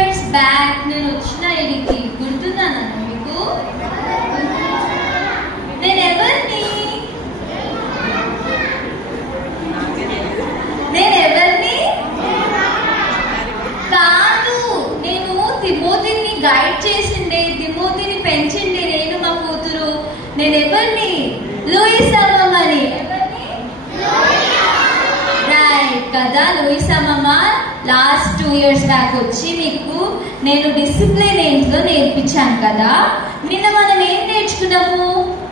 years back నేను వచ్చిన ఇడికి గుర్తుందానా మీకు? నేను ఎవరిని కాదు, నేను తిమోతిని గైడ్ చేసిండే, తిమోతిని పెంచిండే నేను మా కూతురు. నేను ఎవరిని? లూయిస్ అమ్మమ్మని. రైట్ కదా, లూయిస్ అమ్మమ్మ లాస్ట్ 2 years బ్యాక్ వచ్చి మీకు నేను డిసిప్లిన్ ఏంటో నేర్పించాను కదా. నిన్న మనం ఏం నేర్చుకున్నాము?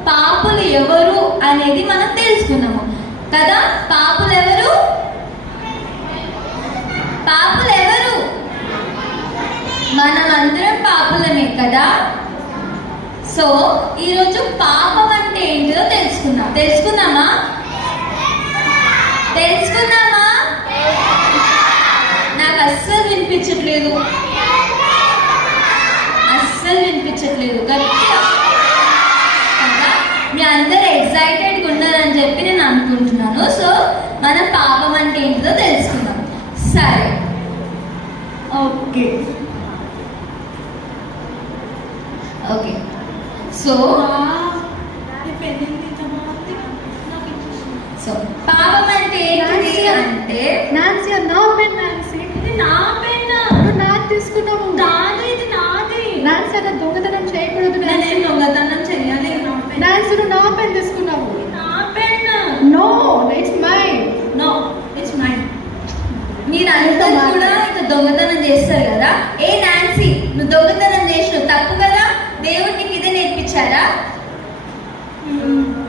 పాపులు ఎవరు అనేది మనం తెలుసుకున్నాము కదా. పాపులు ఎవరు? మనమందరం పాపులమే కదా. సో ఈరోజు పాపం అంటే ఏంటో తెలుసుకుందామా? నాకు అస్సలు వినిపించట్లేదు గట్టిగా కదా. మీ అందరు ఎక్సైటెడ్గా ఉన్నారని చెప్పి నేను అనుకుంటున్నాను. సో మనం పాపం అంటే ఏంటో తెలుసుకుందాం. సరే, ఓకే. సో పాపం అంటే ఏంటి అంటే నాన్సీ నా పెన్. నాన్సీ ఇది నా పెన్. నాకు తీసుకున్నావు. నాది, ఇది నాది. నాన్సీ అన్న దొంగతనం చేయకూడదు. నేను దొంగతనం చేయాలి. నాన్సీ నువ్వు నా పెన్ తీసుకున్నావు. నా pen. No, it's mine. No, it's mine. మీరంతా కూడా ఇక దొంగతనం చేస్తారు కదా. ఏ నాన్సీ, నువ్వు దొంగతనం చేసినావు, తప్పు కదా. దేవుడు నీకు ఇదే నేర్పించారా?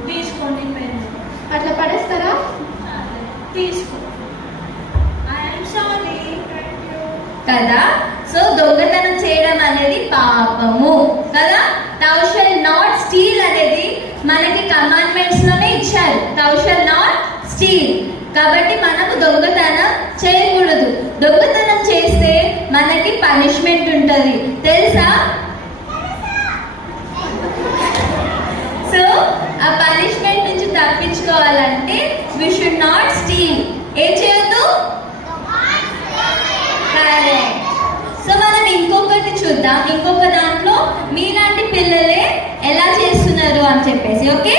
తీసుకోండి పెన్. అట్లా పడేస్తారా? తీసుకో. కదా. సో దొంగతనం చేయడం అనేది పాపము కదా. thou shall not steal అనేది మనకి కమాండ్మెంట్స్ లోనే ఇచ్చారు. thou shall not steal. కాబట్టి మనము దొంగతనం చేయకూడదు. దొంగతనం చేస్తే మనకి పనిష్మెంట్ ఉంటుంది, తెలుసా? సో ఆ పనిష్మెంట్ నుంచి తప్పించుకోవాలంటే we should not steal. ఏం చేయొద్దు? కరెక్ట్. సో మనం ఇంకొకటి చూద్దాం. ఇంకొక దాంట్లో మీలాంటి పిల్లలే ఎలా చేస్తున్నారు అని చెప్పేసి. ఓకే,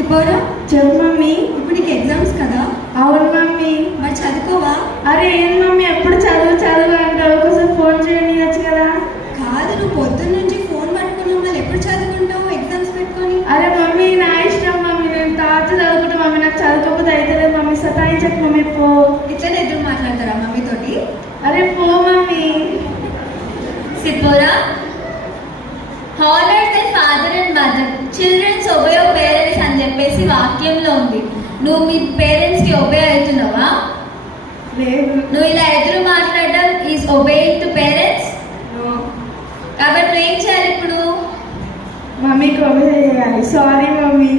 ఇప్పుడు చెప్పు మమ్మీ. ఇప్పుడు నీకు ఎగ్జామ్స్ కదా? అవును మమ్మీ. మరి చదువుకోవా? అరే ఏం మమ్మీ ఎప్పుడు చదువు అంటావు? ఒకసారి ఫోన్ చేయనియచ్చు కదా. కాదు, నువ్వు పొద్దున్న నుంచి ఫోన్ పట్టుకున్నావు, మళ్ళీ ఎప్పుడు చదువుకుంటావు ఎగ్జామ్స్ పెట్టుకొని? అరే మమ్మీ నా ఇష్టం మమ్మీ, నేను తాత చదువుకుంటా మమ్మీ. నాకు చదువుకోకపోతే అయితే మమ్మీ, సతాయించకు మమ్మీ. పో. ఇట్లనే ఎదురు మాట్లాడతారా మమ్మీతోటి? అరే పో మమ్మీ. సిపోరా, honour the father and mother, childrens obey your parents అని చెప్పేసి వాక్యంలో ఉంది. నువ్వు మీ పేరెంట్స్ కి ఒబే అవుతున్నావా? లేదు. నువ్వు ఇలా ఎదురు మాట్లాడడం ఈజ్ ఒబేయింగ్ టు పేరెంట్స్. కాబట్టి నువ్వు ఏం చేయాలి ఇప్పుడు? మమ్మీకి ఒబే చేయాలి. Sorry mummy.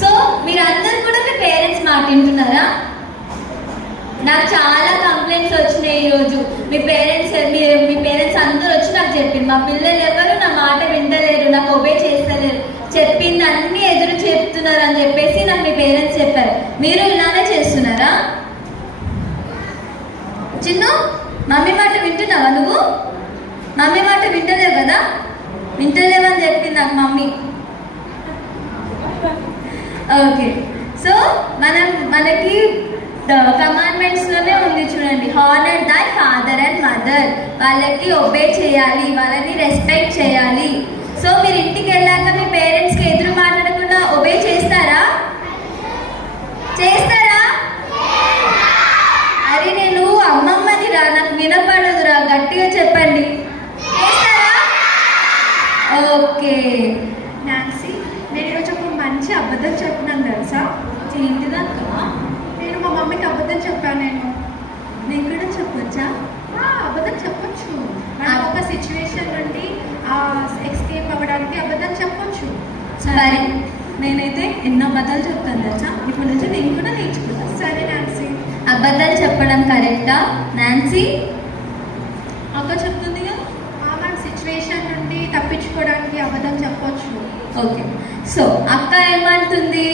సో మీరందరూ కూడా మీ పేరెంట్స్ మాట వింటున్నారా? నాకు చాలా కంప్లైంట్స్ వచ్చినాయి ఈరోజు. మీ పేరెంట్స్ అందరూ వచ్చి నాకు చెప్పింది, మా పిల్లలు ఎవరు నా మాట వింటలేరు, నాకు ఒబే చేస్తలేరు, చెప్పింది అన్ని ఎదురు చెప్తున్నారు అని చెప్పేసి నాకు మీ పేరెంట్స్ చెప్పారు. మీరు ఇలానే చేస్తున్నారా? చిన్ను, మమ్మీ మాట వింటున్నావా నువ్వు? మమ్మీ మాట వింటలేవు కదా. వింటలేవని చెప్పింది నాకు మమ్మీ. ఓకే, సో మనకి కమాండ్మెంట్స్ లోనే ఉంది చూడండి. హానర్ దై ఫాదర్ అండ్ మదర్. వాళ్ళకి ఒబే చేయాలి, వాళ్ళని రెస్పెక్ట్ చేయాలి. సో మీరు ఇంటికి వెళ్ళాక మీ పేరెంట్స్ కి ఎదురు మాట్లాడకుండా ఒబే చేస్తారా? అరే నేను అమ్మమ్మని రా, నాకు వినపడదురా, గట్టిగా చెప్పండి. చేస్తారా? ఓకే. నాన్సీ, నేను ఈరోజు ఒక మంచి అబద్ధం చెప్పినాను తెలుసా? ఏంటిదక్క? నేను మా మమ్మీకి అబద్ధం చెప్పాను. నేను కూడా చెప్పొచ్చా? అబద్ధం చెప్పొచ్చు. మనం ఒక సిచ్యువేషన్ నుండి ఎస్కేప్ అవ్వడానికి అబద్ధం చెప్పొచ్చు. సరే, నేనైతే ఎన్నో అబద్ధాలు చెప్తాను తెలుసా. ఇప్పుడు నుంచి నేను కూడా నేర్చుకుంటాను. సరే నాన్సీ. అబద్ధాలు చెప్పడం కరెక్టా నాన్సీ? అక్క చెప్తుంది కదా. మన సిచ్యువేషన్ నుండి తప్పించుకోవడానికి అబద్ధం చెప్పొచ్చు. ఓకే, సో అక్క ఏమంటుంది?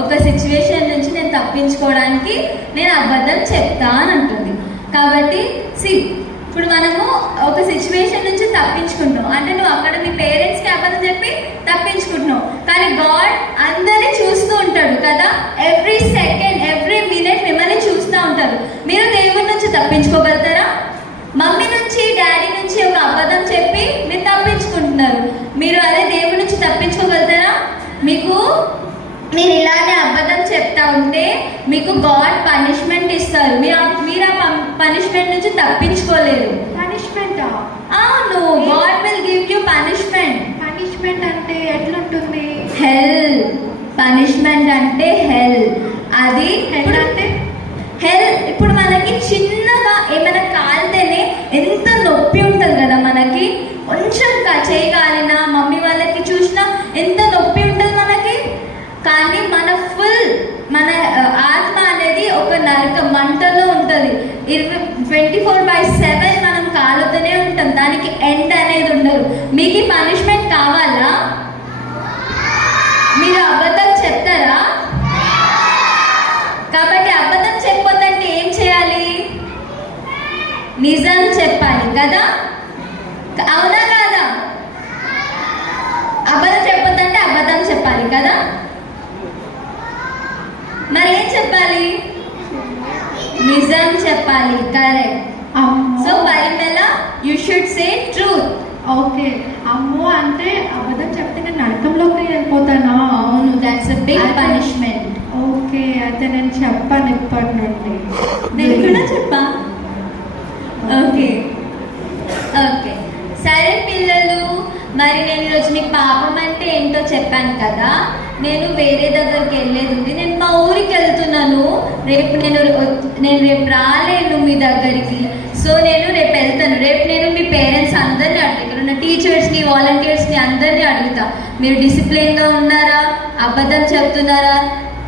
ఒక సిచ్యువేషన్ నుంచి నేను తప్పించుకోవడానికి నేను అబద్ధం చెప్తా అని అంటుంది. కాబట్టి ఇప్పుడు మనము ఒక సిచ్యువేషన్ నుంచి తప్పించుకుంటాం అంటే నువ్వు అక్కడ మీ పేరెంట్స్కి అబద్ధం చెప్పి తప్పించుకుంటున్నావు, కానీ గాడ్ అందరినీ చూస్తూ ఉంటాడు కదా. ఎవ్రీ సెకండ్ ఎవ్రీ మినిట్ మిమ్మల్ని చూస్తూ ఉంటారు. మీరు దేవుడి నుంచి తప్పించుకోగలుగుతారా? మమ్మీ నుంచి డాడీ నుంచి ఒక అబద్ధం చెప్పి మీరు తప్పించుకుంటున్నారు, మీరు అదే దేవుడి నుంచి తప్పించుకోగలుగుతారా? మీరు ఇలానే అబద్ధం చెప్తా ఉంటే మీకు గాడ్ పనిష్మెంట్ ఇస్తారు. మీరు ఆ పనిష్మెంట్ నుంచి తప్పించుకోలేరు. పనిష్మెంటా? అవును, God will give you punishment. Punishment అంటే ఎట్లుంటుంది? హెల్. పనిష్మెంట్ అంటే హెల్. అది హెల్ అంటే హెల్. ఇప్పుడు మనకి చిన్నగా ఏమైనా కాలితేనే ఎంత నొప్పి ఉంటుంది కదా, మనకి కొంచెం చేయి కాలినా మమ్మీ వాళ్ళకి చూసినా ఎంత నొప్పి ఉంటుంది మనకి. కానీ మన ఆత్మ అనేది ఒక నరక మంటలో ఉంటుంది. 24/7 మనం కాలుతూనే ఉంటాం, దానికి ఎండ్ అనేది ఉండదు. మీకు పనిష్మెంట్ కావాలా? మీరు అబద్ధం చెప్తారా? కాబట్టి అబద్ధం చెప్పొద్దంటే ఏం చేయాలి? నిజం చెప్పాలి కదా, అవునా కాదా? అబద్ధం చెప్పొద్దంటే అబద్ధం చెప్పాలి కదా. మరి ఏం చెప్పాలి? నిజం చెప్పాలి. Correct. So Parimala, you should say truth. Okay. అమ్మో అంటే అబద్ధం చెప్తే నేను నరకంలోకి వెళ్ళిపోతానా? అవును, that's a big punishment. Okay, అయితే నేను చెప్పాను ఇప్పటి నుండి. నేను కూడా చెప్పా. ఓకే ఓకే సరే పిల్లలు, మరి నేను ఈరోజు మీకు పాపం అంటే ఏంటో చెప్పాను కదా. నేను వేరే దగ్గరికి వెళ్ళేది ఉంది, నేను మా ఊరికి వెళ్తున్నాను. రేపు నేను రాలేను మీ దగ్గరికి. సో నేను రేపు వెళ్తాను. రేపు నేను మీ పేరెంట్స్ అందరినీ అడుగుతాను, ఇక్కడ ఉన్న టీచర్స్ని వాలంటీర్స్ని అందరినీ అడుగుతా, మీరు డిసిప్లిన్గా ఉన్నారా, అబద్ధం చెప్తున్నారా,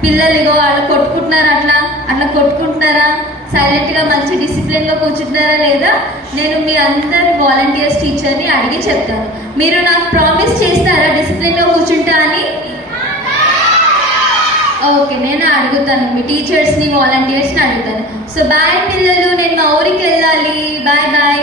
పిల్లలు ఇగో వాళ్ళు కొట్టుకుంటున్నారా, అట్లా కొట్టుకుంటున్నారా, సైలెంట్గా మంచి డిసిప్లిన్గా కూర్చుంటున్నారా లేదా, నేను మీ అందరి వాలంటీర్స్ టీచర్ని అడిగి చెప్తాను. మీరు నాకు ప్రామిస్ చేస్తారా డిసిప్లిన్గా కూర్చుంటా అని? ఓకే, నేను అడుగుతాను, మీ టీచర్స్ని వాలంటీర్స్ని అడుగుతాను. సో బాయ్ పిల్లలు, నేను మా ఊరికి వెళ్ళాలి. Bye bye.